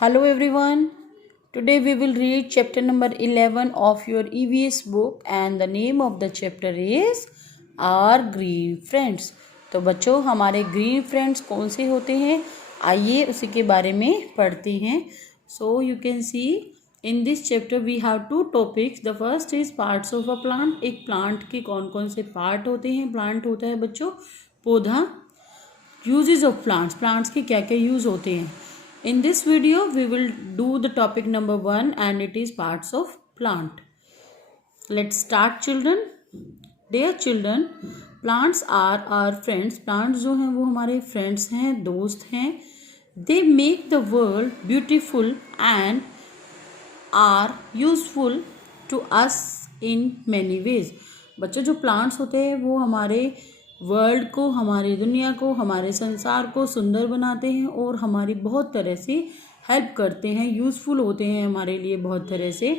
Hello everyone. Today we will read chapter number 11 of your EVS book and the name of the chapter is Our Green Friends. तो बच्चों हमारे green friends कौन से होते हैं आइए उसी के बारे में पढ़ते हैं. So you can see in this chapter we have two topics. The first is parts of a plant. एक प्लांट के कौन कौन से पार्ट होते हैं. प्लांट होता है बच्चों पौधा. यूजेस ऑफ प्लांट्स, प्लांट्स के क्या क्या यूज होते हैं. In this video we will do the topic number 1 and it is parts of plant. Let's start children. Dear children, plants are our friends. Plants जो हैं वो हमारे friends हैं, दोस्त हैं. They make the world beautiful and are useful to us in many ways. बच्चों जो plants होते हैं वो हमारे वर्ल्ड को, हमारी दुनिया को, हमारे संसार को सुंदर बनाते हैं और हमारी बहुत तरह से हेल्प करते हैं, यूज़फुल होते हैं हमारे लिए बहुत तरह से.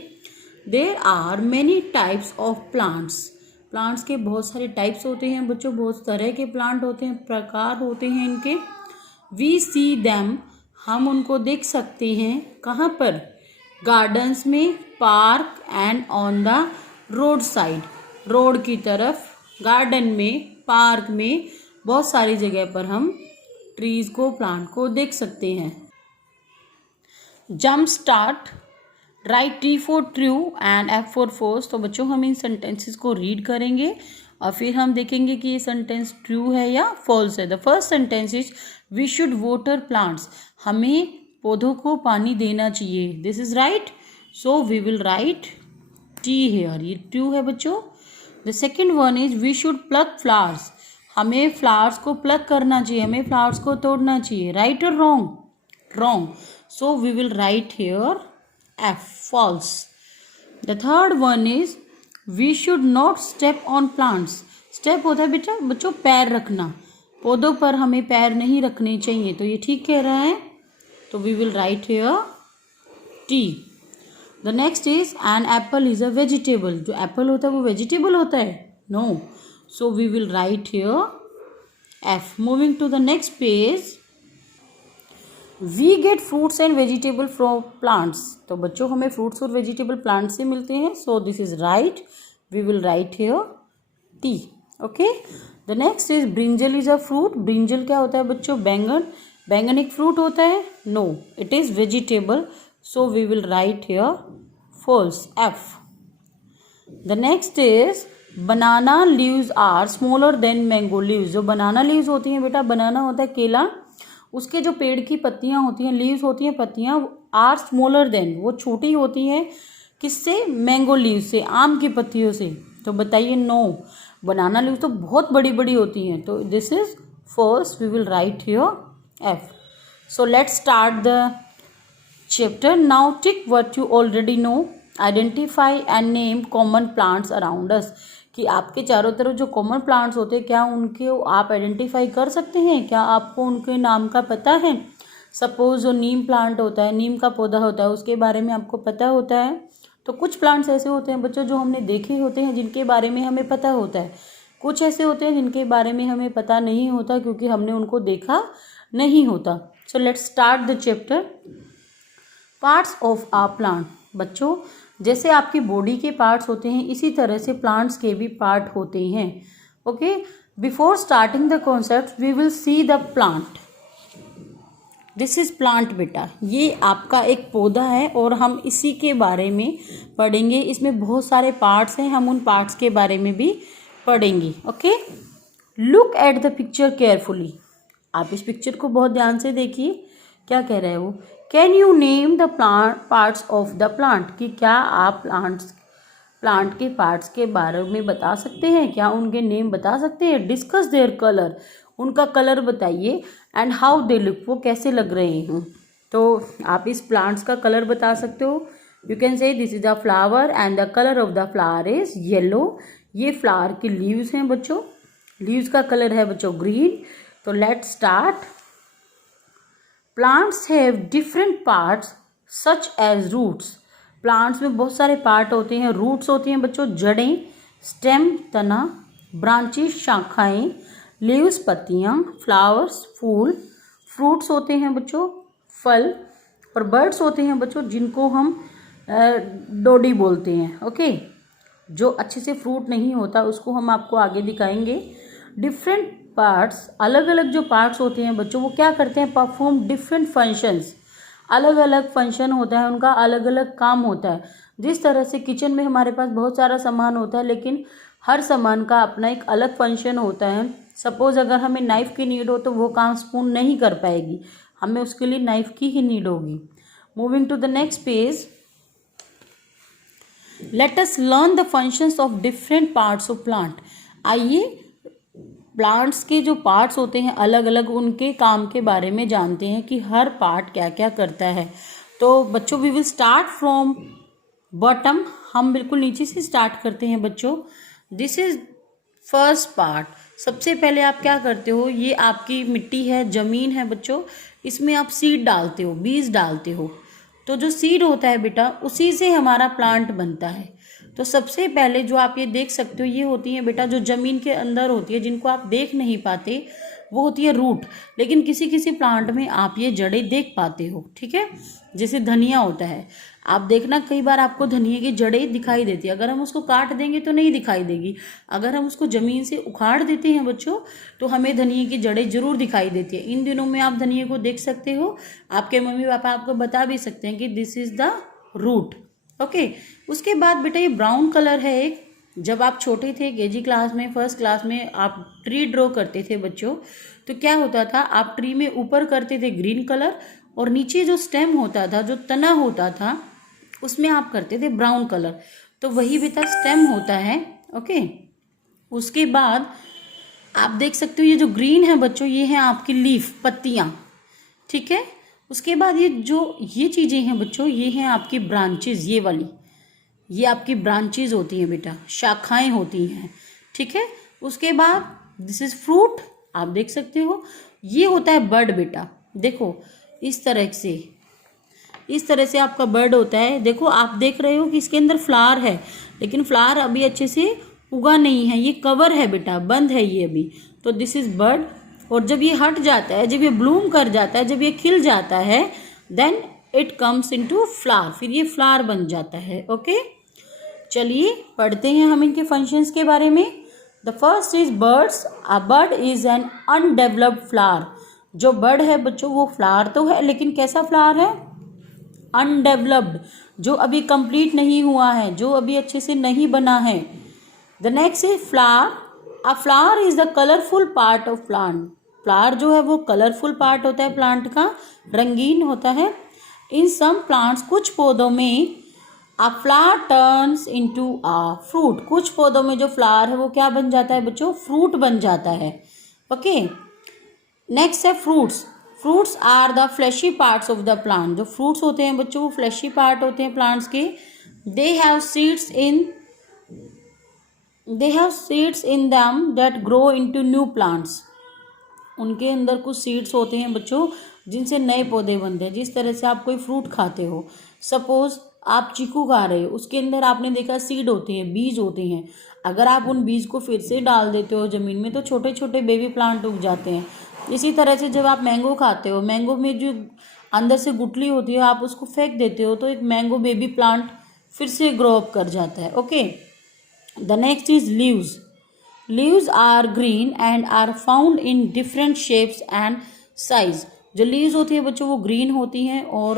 There are many types of plants. Plants के बहुत सारे टाइप्स होते हैं बच्चों, बहुत तरह के प्लांट होते हैं, प्रकार होते हैं इनके. वी सी दैम, हम उनको देख सकते हैं. कहाँ पर? गार्डन्स में, park and on the road side. Road की तरफ, गार्डन में, पार्क में, बहुत सारी जगह पर हम ट्रीज को, प्लांट को देख सकते हैं. Jump start. Write T for true and F for false. तो बच्चों हम इन सेंटेंसेस को रीड करेंगे और फिर हम देखेंगे कि ये सेंटेंस ट्रू है या फॉल्स है. The first sentence is we should water plants. हमें पौधों को पानी देना चाहिए. This is right, so we will write T here. ये ट्रू है बच्चों. The second one is we should pluck flowers. हमें फ्लावर्स को प्लक करना चाहिए, हमें फ्लावर्स को तोड़ना चाहिए. राइट और wrong? Wrong, so we will write here F, false. The third one is we should not step on plants. Step होता है बेटा बच्चों पैर रखना, पौधों पर हमें पैर नहीं रखने चाहिए. तो ये ठीक कह रहा है, तो we will write here T. The next is an apple is a vegetable. जो एप्पल होता है वो वेजिटेबल होता है? No, so we will write here F. Moving to the next page. We get fruits and vegetable from plants. तो बच्चों हमें fruits और वेजिटेबल प्लांट से मिलते हैं, so this is right. We will write here T. Okay. The next is brinjal is a fruit. Brinjal क्या होता है बच्चों? बैंगन. बैंगन एक फ्रूट होता है? No, it is vegetable, so we will write here false, F. The next is banana leaves are smaller than mango leaves. जो banana leaves होती हैं बेटा, banana होता है केला, उसके जो पेड़ की पत्तियां होती हैं, leaves होती हैं पत्तियां, are smaller than, वो छोटी होती हैं किससे? mango leaves से, आम की पत्तियों से. तो बताइए नो, banana leaves तो बहुत बड़ी बड़ी होती हैं. तो this is false, we will write here F. So let's start the chapter. Now tick what you already know. Identify and name common plants around us. कि आपके चारों तरफ जो कॉमन प्लांट्स होते हैं क्या उनके आप आइडेंटिफाई कर सकते हैं? क्या आपको उनके नाम का पता है? सपोज जो नीम प्लांट होता है, नीम का पौधा होता है, उसके बारे में आपको पता होता है. तो कुछ प्लांट्स ऐसे होते हैं बच्चों जो हमने देखे होते हैं, जिनके बारे में हमें पता होता है. कुछ ऐसे होते हैं जिनके बारे में हमें पता नहीं होता क्योंकि हमने उनको देखा नहीं होता. So let's start the chapter. Parts of a plant. बच्चों जैसे आपकी बॉडी के पार्ट्स होते हैं इसी तरह से प्लांट्स के भी पार्ट होते हैं. Okay. Before starting the concept we will see the plant. This is plant बेटा, ये आपका एक पौधा है और हम इसी के बारे में पढ़ेंगे. इसमें बहुत सारे पार्ट्स हैं, हम उन पार्ट्स के बारे में भी पढ़ेंगे. Okay. Look at the picture carefully. आप इस पिक्चर को बहुत ध्यान से देखिए. क्या कह रहा है वो? Can you name the parts of the plant. कि क्या आप प्लांट के पार्ट्स के बारे में बता सकते हैं? क्या उनके नेम बता सकते हैं? Discuss their colour. उनका कलर बताइए. एंड हाउ दे लुक, वो कैसे लग रहे हैं. तो आप इस प्लांट्स का कलर बता सकते हो. You can say this is a flower and the colour of the flower is yellow. ये फ्लावर की लीव्स हैं बच्चों, लीव्स का कलर है बच्चों ग्रीन. तो let's start. Plants have different parts such as roots. Plants में बहुत सारे पार्ट होते हैं. रूट्स होती हैं बच्चों जड़ें, स्टेम तना, ब्रांचेस शाखाएं, लीव्स पत्तियां, फ्लावर्स फूल, फ्रूट्स होते हैं बच्चों फल, और बर्ड्स होते हैं बच्चों जिनको हम डोडी बोलते हैं। ओके, जो अच्छे से फ्रूट नहीं होता उसको हम आपको आगे दिखाएंगे। डिफरेंट पार्ट्स, अलग अलग जो पार्ट्स होते हैं बच्चों वो क्या करते हैं, परफॉर्म डिफरेंट फंक्शंस। अलग अलग फंक्शन होता है उनका, अलग अलग काम होता है। जिस तरह से किचन में हमारे पास बहुत सारा सामान होता है लेकिन हर सामान का अपना एक अलग फंक्शन होता है। सपोज अगर हमें नाइफ़ की नीड हो तो वो काम स्पून नहीं कर पाएगी, हमें उसके लिए नाइफ़ की ही नीड होगी। Moving to the next page, let us learn the functions of different parts of plant. आइए प्लांट्स के जो पार्ट्स होते हैं अलग अलग, उनके काम के बारे में जानते हैं कि हर पार्ट क्या क्या करता है। तो बच्चों we will start from bottom, हम बिल्कुल नीचे से स्टार्ट करते हैं बच्चों। This is first part. सबसे पहले आप क्या करते हो, ये आपकी मिट्टी है, ज़मीन है बच्चों, इसमें आप सीड डालते हो, बीज डालते हो। तो जो सीड होता है बेटा उसी से हमारा प्लांट बनता है। तो सबसे पहले जो आप ये देख सकते हो ये होती है बेटा जो ज़मीन के अंदर होती है, जिनको आप देख नहीं पाते, वो होती है रूट। लेकिन किसी किसी प्लांट में आप ये जड़ें देख पाते हो, ठीक है। जैसे धनिया होता है, आप देखना कई बार आपको धनिया की जड़ें दिखाई देती है, अगर हम उसको काट देंगे तो नहीं दिखाई देगी। अगर हम उसको ज़मीन से उखाड़ देते हैं बच्चों तो हमें धनिया की जड़ें जरूर दिखाई देती है। इन दिनों में आप धनिया को देख सकते हो, आपके मम्मी पापा आपको बता भी सकते हैं कि this is the root. Okay, उसके बाद बेटा ये ब्राउन कलर है एक। जब आप छोटे थे केजी क्लास में, फर्स्ट क्लास में, आप ट्री ड्रॉ करते थे बच्चों, तो क्या होता था, आप ट्री में ऊपर करते थे ग्रीन कलर और नीचे जो स्टेम होता था, जो तना होता था, उसमें आप करते थे ब्राउन कलर। तो वही बेटा स्टेम होता है। ओके, उसके बाद आप देख सकते हो ये जो ग्रीन है बच्चों ये है आपकी लीफ, पत्तियाँ, ठीक है। उसके बाद ये चीज़ें हैं बच्चों, ये हैं आपकी ब्रांचेज, ये वाली, ये आपकी ब्रांचेज होती हैं बेटा, शाखाएं होती हैं, ठीक है। उसके बाद दिस इज फ्रूट, आप देख सकते हो, ये होता है बर्ड बेटा। देखो इस तरह से आपका बर्ड होता है। देखो आप देख रहे हो कि इसके अंदर फ्लावर है, लेकिन फ्लावर अभी अच्छे से उगा नहीं है, ये कवर है बेटा, बंद है ये अभी। तो दिस इज बर्ड। और जब ये हट जाता है, जब ये ब्लूम कर जाता है, जब ये खिल जाता है, then it comes into flower, फिर ये फ्लावर बन जाता है। ओके, चलिए पढ़ते हैं हम इनके फंक्शंस के बारे में। The first is birds. A bird is an undeveloped flower. जो बर्ड है बच्चों वो फ्लावर तो है, लेकिन कैसा फ्लावर है, अनडेवलप्ड, जो अभी कंप्लीट नहीं हुआ है, जो अभी अच्छे से नहीं बना है। The next is flower. A flower is the colourful part of plant. Flower जो है वो कलरफुल पार्ट होता है प्लांट का, रंगीन होता है। इन सम प्लांट्स, कुछ पौधों में, अ flower turns into a fruit. कुछ पौधों में जो फ्लावर है वो क्या बन जाता है बच्चों, फ्रूट बन जाता है। ओके, नेक्स्ट है fruits. Fruits are the fleshy parts of the plant. जो फ्रूट्स होते हैं बच्चों वो फ्लैशी पार्ट होते हैं प्लांट्स के। They have seeds in them that grow into new plants. उनके अंदर कुछ सीड्स होते हैं बच्चों जिनसे नए पौधे बनते हैं। जिस तरह से आप कोई फ्रूट खाते हो, सपोज आप चीकू खा रहे हो, उसके अंदर आपने देखा सीड होते हैं, बीज होते हैं। अगर आप उन बीज को फिर से डाल देते हो ज़मीन में तो छोटे छोटे बेबी प्लांट उग जाते हैं। इसी तरह से जब आप मैंगो खाते हो, मैंगो में जो अंदर से गुठली होती है आप उसको फेंक देते हो तो एक मैंगो बेबी प्लांट फिर से ग्रो अप कर जाता है। Okay, the next is leaves. Leaves are green and are found in different shapes and size. जो लीव्स होती है बच्चों वो ग्रीन होती हैं और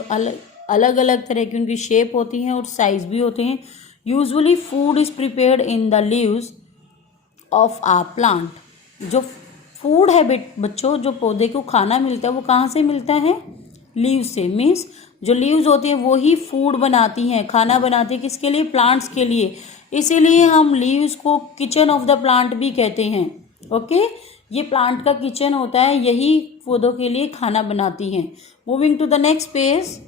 अलग अलग तरह की उनकी शेप होती हैं और साइज भी होते हैं। Usually food is prepared in the leaves of a plant. जो फूड है बच्चों, जो पौधे को खाना मिलता है वो कहाँ से मिलता है, लीव से। मीन्स जो लीव्स होती हैं वो ही फूड बनाती हैं, खाना बनाती है, किसके लिए, प्लांट्स के लिए। इसीलिए हम लीव्स को किचन ऑफ द प्लांट भी कहते हैं। ओके, ये प्लांट का किचन होता है, यही पौधों के लिए खाना बनाती हैं। Moving to the next page,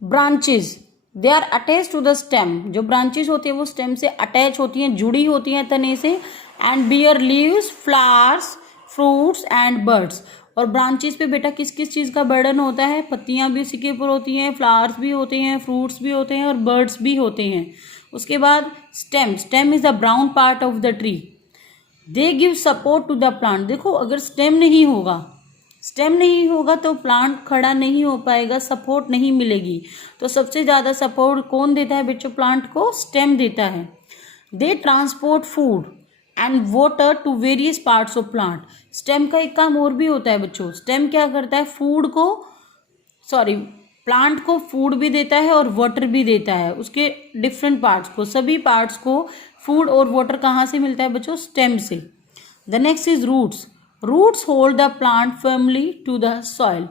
branches. They are attach to the stem. जो ब्रांचेस होती है वो स्टेम से अटैच होती हैं, जुड़ी होती हैं तने से। And bear leaves, flowers, fruits and birds. और ब्रांचेस पे बेटा किस किस चीज़ का बर्डन होता है, पत्तियां भी उसी के ऊपर होती हैं, फ्लावर्स भी होते हैं, फ्रूट्स भी होते हैं और बर्ड्स भी होते हैं। उसके बाद stem. Stem is the brown part of the tree. They give support to the plant. देखो अगर स्टेम नहीं होगा स्टेम नहीं होगा तो प्लांट खड़ा नहीं हो पाएगा, सपोर्ट नहीं मिलेगी। तो सबसे ज़्यादा सपोर्ट कौन देता है बच्चों प्लांट को? स्टेम देता है। They transport food and water to various parts of plant. Stem का एक काम और भी होता है बच्चों, स्टेम क्या करता है? प्लांट को फूड भी देता है और वाटर भी देता है, उसके डिफरेंट पार्ट्स को, सभी पार्ट्स को फूड और वाटर कहाँ से मिलता है बच्चों? स्टेम से। The next is roots. Roots hold the plant firmly to the soil.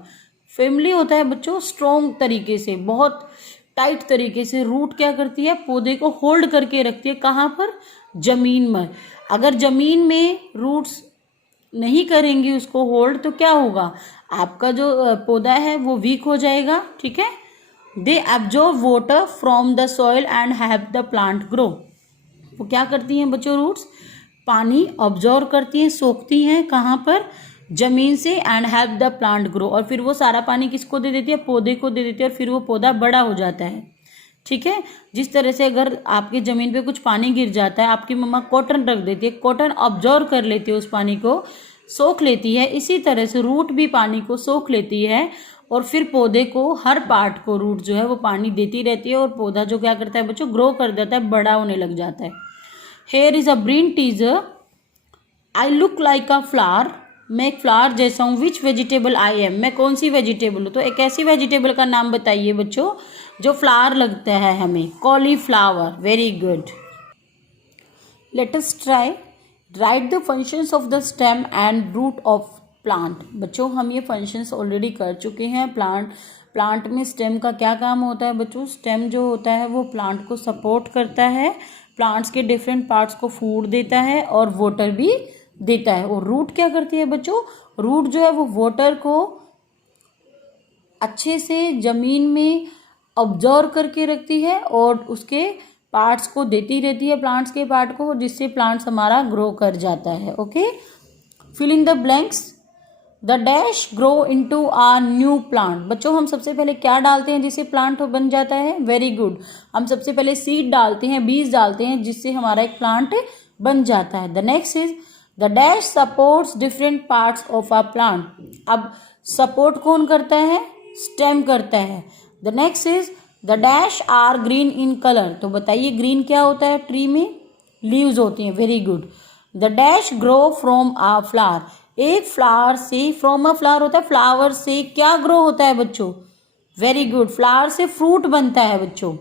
Firmly होता है बच्चों स्ट्रॉन्ग तरीके से, बहुत टाइट तरीके से। रूट क्या करती है? पौधे को होल्ड करके रखती है। कहाँ पर? जमीन में। अगर जमीन में रूट्स नहीं करेंगी उसको होल्ड तो क्या होगा? आपका जो पौधा है वो वीक हो जाएगा, ठीक है। They absorb water from the soil and have the plant grow. वो क्या करती हैं बच्चों? रूट्स पानी ऑब्जॉर्व करती हैं, सोखती हैं, कहाँ पर? जमीन से। And help the plant grow, और फिर वो सारा पानी किसको दे देती है? पौधे को दे देती है, और फिर वो पौधा बड़ा हो जाता है, ठीक है। जिस तरह से अगर आपकी ज़मीन पे कुछ पानी गिर जाता है, आपकी मम्मा कॉटन रख देती है, कॉटन ऑब्जॉर्व कर लेती है, उस पानी को सोख लेती है, इसी तरह से रूट भी पानी को सोख लेती है, और फिर पौधे को, हर पार्ट को रूट जो है वो पानी देती रहती है, और पौधा जो क्या करता है बच्चों? ग्रो कर देता है, बड़ा होने लग जाता है। Here is a brain teaser. I look like a flower. मैं एक फ्लावर जैसा हूँ। Which vegetable I am. मैं कौन सी वेजिटेबल हूँ? तो एक ऐसी वेजिटेबल का नाम बताइए बच्चों जो फ्लावर लगता है हमें। Cauliflower. Very good. Let us try. Write the functions of the stem and root of plant. बच्चों हम ये फंक्शंस ऑलरेडी कर चुके हैं। प्लांट में स्टेम का क्या काम होता है बच्चों? स्टेम जो होता है वो प्लांट को सपोर्ट करता है, प्लांट्स के डिफरेंट पार्ट्स को फूड देता है और वाटर भी देता है। और रूट क्या करती है बच्चों? रूट जो है वो वाटर को अच्छे से ज़मीन में ऑब्जर्व करके रखती है और उसके पार्ट्स को देती रहती है, प्लांट्स के पार्ट को, जिससे प्लांट्स हमारा ग्रो कर जाता है। Okay, fill in the blanks. The dash grow into a new plant. बच्चों हम सबसे पहले क्या डालते हैं जिससे प्लांट बन जाता है? Very good. हम सबसे पहले सीड डालते हैं, बीज डालते हैं, जिससे हमारा एक प्लांट बन जाता है। The next is the dash supports different parts of a plant. अब सपोर्ट कौन करता है? स्टेम करता है। The next is the dash are green in colour. तो बताइए ग्रीन क्या होता है? ट्री में लीव्स होती हैं। Very good. The dash grow from a flower. एक फ्लावर से, फ्रॉम अ फ्लावर होता है, फ्लावर से क्या ग्रो होता है बच्चों? वेरी गुड, फ्लावर से फ्रूट बनता है बच्चों।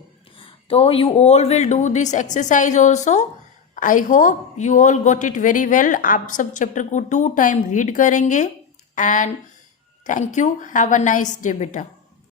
तो you all will do this exercise also. I hope you all got it very well. आप सब चैप्टर को 2 टाइम रीड करेंगे। And thank you. Have a nice day बेटा।